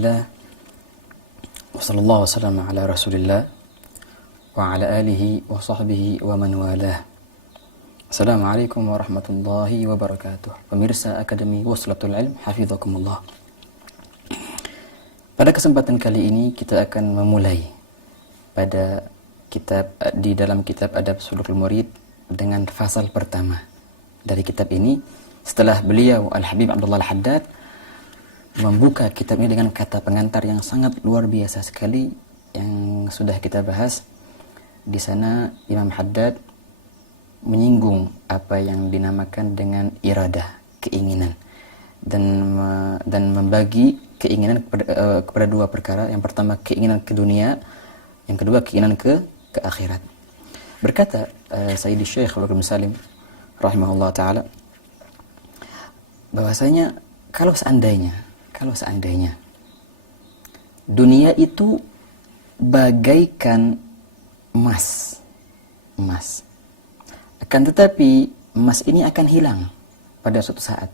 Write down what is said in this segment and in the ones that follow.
Alhamdulillah wa sallallahu wasallam ala Rasulillah wa ala alihi wa sahbihi wa man walah. Assalamualaikum warahmatullahi wabarakatuh. Pemirsa Akademi Wuslatul Ilm, hafizakumullah. Pada kesempatan kali ini kita akan memulai pada di dalam kitab Adab Sulukul Murid dengan fasal pertama dari kitab ini, setelah beliau Al-Habib Abdullah Al-Haddad membuka kitab ini dengan kata pengantar yang sangat luar biasa sekali yang sudah kita bahas. Di sana Imam Haddad menyinggung apa yang dinamakan dengan iradah, keinginan, dan membagi keinginan kepada dua perkara. Yang pertama keinginan ke dunia, yang kedua keinginan ke akhirat. Berkata Sayyidi Syekh Al-Qur'an Salim rahimahullah ta'ala bahwasanya kalau seandainya dunia itu bagaikan emas, akan tetapi emas ini akan hilang pada suatu saat,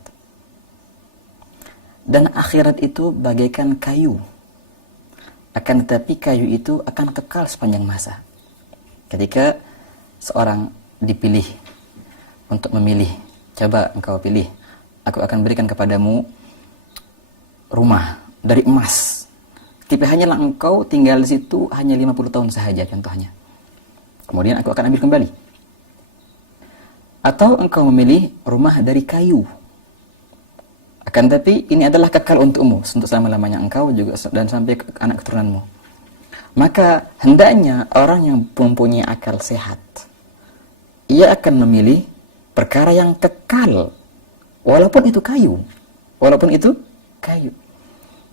dan akhirat itu bagaikan kayu, akan tetapi kayu itu akan kekal sepanjang masa. Ketika seorang dipilih untuk memilih, coba engkau pilih, aku akan berikan kepadamu rumah dari emas, tapi hanyalah engkau tinggal di situ hanya 50 tahun sahaja contohnya, kemudian aku akan ambil kembali. Atau engkau memilih rumah dari kayu, akan tapi ini adalah kekal untukmu untuk selama-lamanya engkau juga dan sampai ke anak keturunanmu. Maka hendaknya orang yang mempunyai akal sehat, ia akan memilih perkara yang kekal walaupun itu kayu,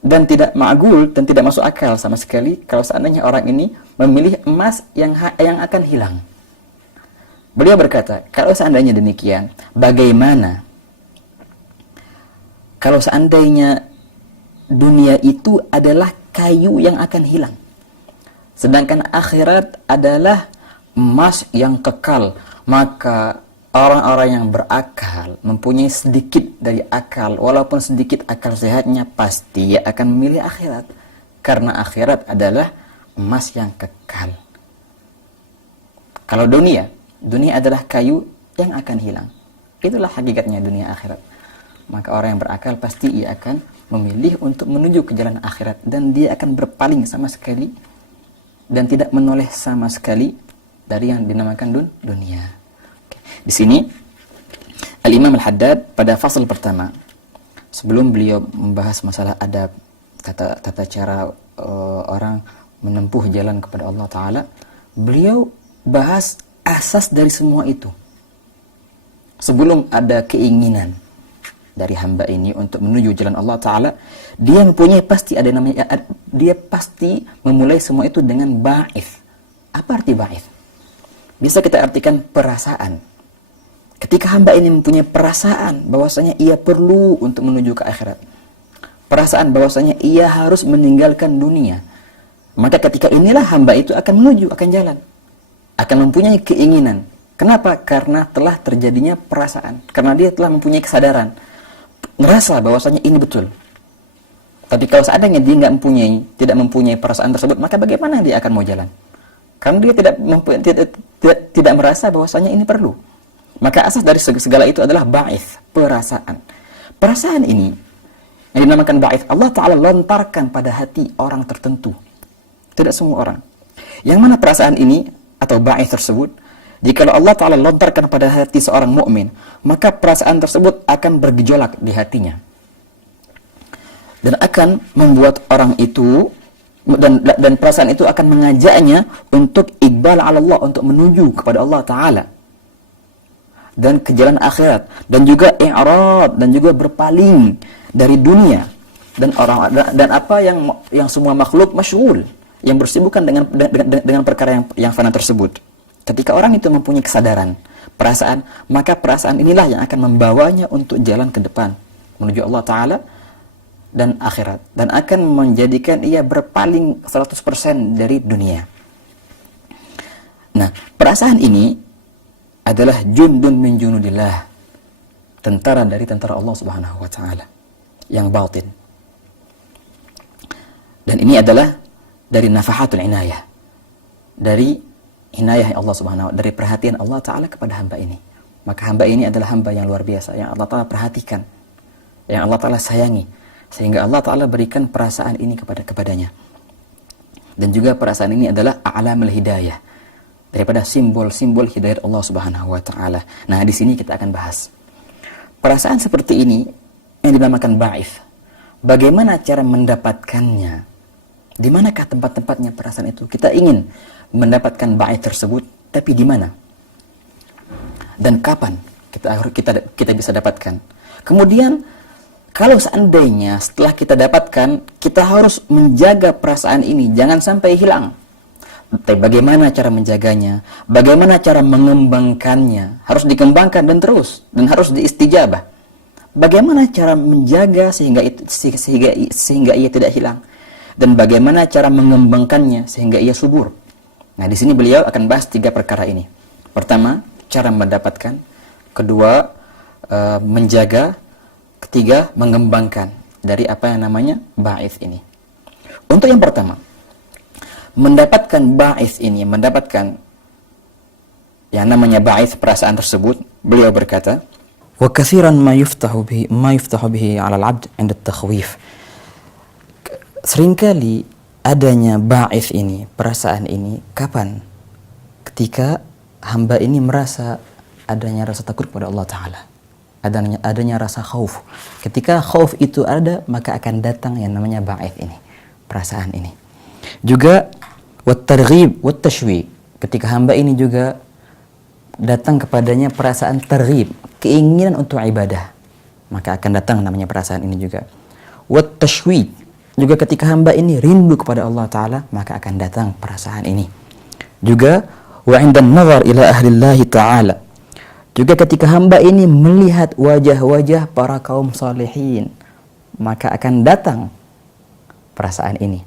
dan tidak ma'gul dan tidak masuk akal sama sekali kalau seandainya orang ini memilih emas yang akan hilang. Beliau berkata, kalau seandainya demikian, bagaimana kalau seandainya dunia itu adalah kayu yang akan hilang, sedangkan akhirat adalah emas yang kekal? Maka orang-orang yang berakal, mempunyai sedikit dari akal, walaupun sedikit akal sehatnya, pasti akan memilih akhirat. Karena akhirat adalah emas yang kekal. Kalau dunia adalah kayu yang akan hilang. Itulah hakikatnya dunia akhirat. Maka orang yang berakal pasti ia akan memilih untuk menuju ke jalan akhirat. Dan dia akan berpaling sama sekali dan tidak menoleh sama sekali dari yang dinamakan dunia. Di sini Al-Imam Al-Haddad pada fasal pertama, sebelum beliau membahas masalah adab, tata cara orang menempuh jalan kepada Allah Ta'ala, beliau bahas asas dari semua itu. Sebelum ada keinginan dari hamba ini untuk menuju jalan Allah Ta'ala, dia mempunyai pasti ada namanya, dia pasti memulai semua itu dengan ba'ith. Apa arti ba'ith? Bisa kita artikan perasaan. Ketika hamba ini mempunyai perasaan bahwasanya ia perlu untuk menuju ke akhirat, perasaan bahwasanya ia harus meninggalkan dunia, maka ketika inilah hamba itu akan menuju, akan jalan, akan mempunyai keinginan. Kenapa? Karena telah terjadinya perasaan, karena dia telah mempunyai kesadaran, ngerasa bahwasanya ini betul. Tapi kalau seandainya dia tidak mempunyai perasaan tersebut, maka bagaimana dia akan mau jalan? Karena dia tidak merasa bahwasanya ini perlu. Maka asas dari segala itu adalah ba'ith, perasaan. Perasaan ini yang dinamakan ba'ith, Allah Ta'ala lontarkan pada hati orang tertentu. Tidak semua orang. Yang mana perasaan ini atau ba'ith tersebut, jikalau Allah Ta'ala lontarkan pada hati seorang mukmin, maka perasaan tersebut akan bergejolak di hatinya. Dan akan membuat orang itu, dan perasaan itu akan mengajaknya untuk iqbal ala Allah, untuk menuju kepada Allah Ta'ala dan ke jalan akhirat, dan juga i'rad, dan juga berpaling dari dunia dan apa yang semua makhluk masyghul, yang bersibukkan dengan perkara yang fana tersebut. Ketika orang itu mempunyai kesadaran, perasaan, maka perasaan inilah yang akan membawanya untuk jalan ke depan menuju Allah Ta'ala dan akhirat, dan akan menjadikan ia berpaling 100% dari dunia. Nah, perasaan ini adalah jundun min junudillah, tentara dari tentara Allah Subhanahu wa Ta'ala yang batin. Dan ini adalah dari nafahatul inayah, dari inayah Allah Subhanahu wa ta'ala, dari perhatian Allah Ta'ala kepada hamba ini. Maka hamba ini adalah hamba yang luar biasa, yang Allah Ta'ala perhatikan, yang Allah Ta'ala sayangi, sehingga Allah Ta'ala berikan perasaan ini kepadanya. Dan juga perasaan ini adalah a'lamul hidayah, daripada simbol-simbol hidayah Allah Subhanahu wa ta'ala. Nah, di sini kita akan bahas perasaan seperti ini yang dinamakan ba'ith. Bagaimana cara mendapatkannya? Di manakah tempat-tempatnya perasaan itu? Kita ingin mendapatkan ba'ith tersebut, tapi di mana? Dan kapan kita bisa dapatkan? Kemudian, kalau seandainya setelah kita dapatkan, kita harus menjaga perasaan ini, jangan sampai hilang. Tapi bagaimana cara menjaganya? Bagaimana cara mengembangkannya? Harus dikembangkan dan terus, dan harus diistijabah. Bagaimana cara menjaga sehingga ia tidak hilang? Dan bagaimana cara mengembangkannya sehingga ia subur? Nah, di sini beliau akan bahas 3 perkara ini. Pertama, cara mendapatkan. Kedua, menjaga. Ketiga, mengembangkan dari apa yang namanya ba'ith ini. Untuk yang pertama, mendapatkan ba'ith ini, mendapatkan yang namanya ba'ith, perasaan tersebut, beliau berkata, wa katsiran ma yuftahu bihi 'ala al-'abd 'inda at-takhwif. Seringkali adanya ba'ith ini, perasaan ini, kapan? Ketika hamba ini merasa adanya rasa takut kepada Allah Ta'ala, adanya rasa khauf. Ketika khauf itu ada, maka akan datang yang namanya ba'ith ini, perasaan ini. Juga wat targhib wat tashwi', ketika hamba ini juga datang kepadanya perasaan targhib, keinginan untuk ibadah, maka akan datang namanya perasaan ini juga. Wat tashwi', juga ketika hamba ini rindu kepada Allah Ta'ala, maka akan datang perasaan ini. Juga wa 'inda an-nazar ila ahli Allah Ta'ala, juga ketika hamba ini melihat wajah-wajah para kaum salihin, maka akan datang perasaan ini.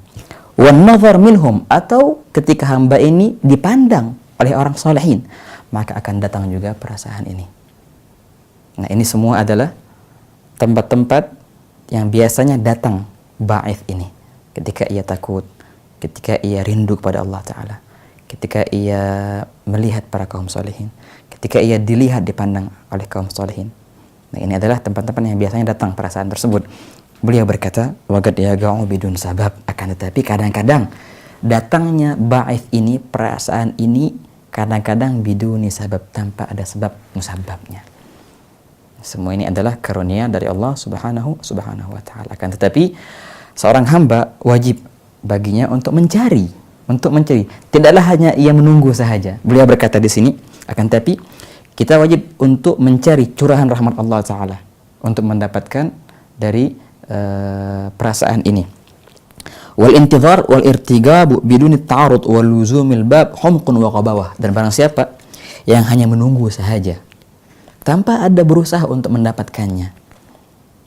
Wan nazar minhum, atau ketika hamba ini dipandang oleh orang salihin, maka akan datang juga perasaan ini. Nah, ini semua adalah tempat-tempat yang biasanya datang ba'ith ini. Ketika ia takut, ketika ia rindu kepada Allah Ta'ala, ketika ia melihat para kaum salihin, ketika ia dilihat, dipandang oleh kaum salihin. Nah, ini adalah tempat-tempat yang biasanya datang perasaan tersebut. Beliau berkata, waqad yaqa'u bidun sabab, akan tetapi kadang-kadang datangnya ba'ith ini, perasaan ini, kadang-kadang biduni sabab, tanpa ada sebab musababnya. Semua ini adalah karunia dari Allah Subhanahu wa ta'ala. Akan tetapi seorang hamba wajib baginya untuk mencari. Tidaklah hanya ia menunggu sahaja. Beliau berkata di sini, akan tetapi kita wajib untuk mencari curahan rahmat Allah Ta'ala untuk mendapatkan dari perasaan ini. Wal intizar wal irtigabu biduni ta'arud wal luzumil bab humqun wa qabawah. Dan barang siapa yang hanya menunggu sahaja tanpa ada berusaha untuk mendapatkannya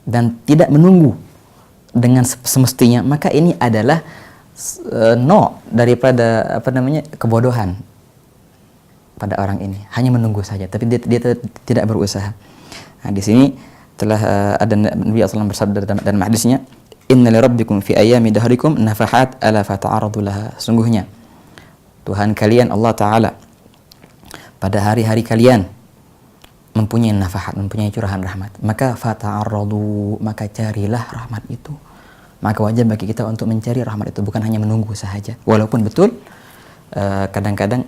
dan tidak menunggu dengan semestinya, maka ini adalah daripada kebodohan pada orang ini. Hanya menunggu saja, tapi dia tidak berusaha. Nah, di sini telah ada Nabi SAW bersabda dalam hadisnya, inna li rabbikum fi ayami dahrikum nafahat ala fata'aradu laha. Sungguhnya Tuhan kalian Allah Ta'ala pada hari-hari kalian mempunyai nafahat, mempunyai curahan rahmat, maka fata'arradu, maka carilah rahmat itu. Maka wajib bagi kita untuk mencari rahmat itu, bukan hanya menunggu sahaja. Walaupun betul kadang-kadang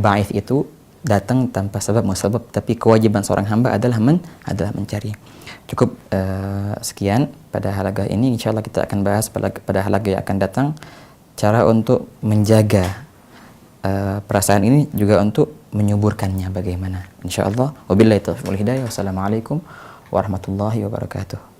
ba'ith itu datang tanpa sebab musabab, tapi kewajiban seorang hamba adalah mencari. Cukup sekian pada halaga ini. Insyaallah kita akan bahas pada halaga yang akan datang cara untuk menjaga perasaan ini, juga untuk menyuburkannya bagaimana. Insyaallah. Wabillahi taufiq wal hidayah. Wassalamualaikum warahmatullahi wabarakatuh.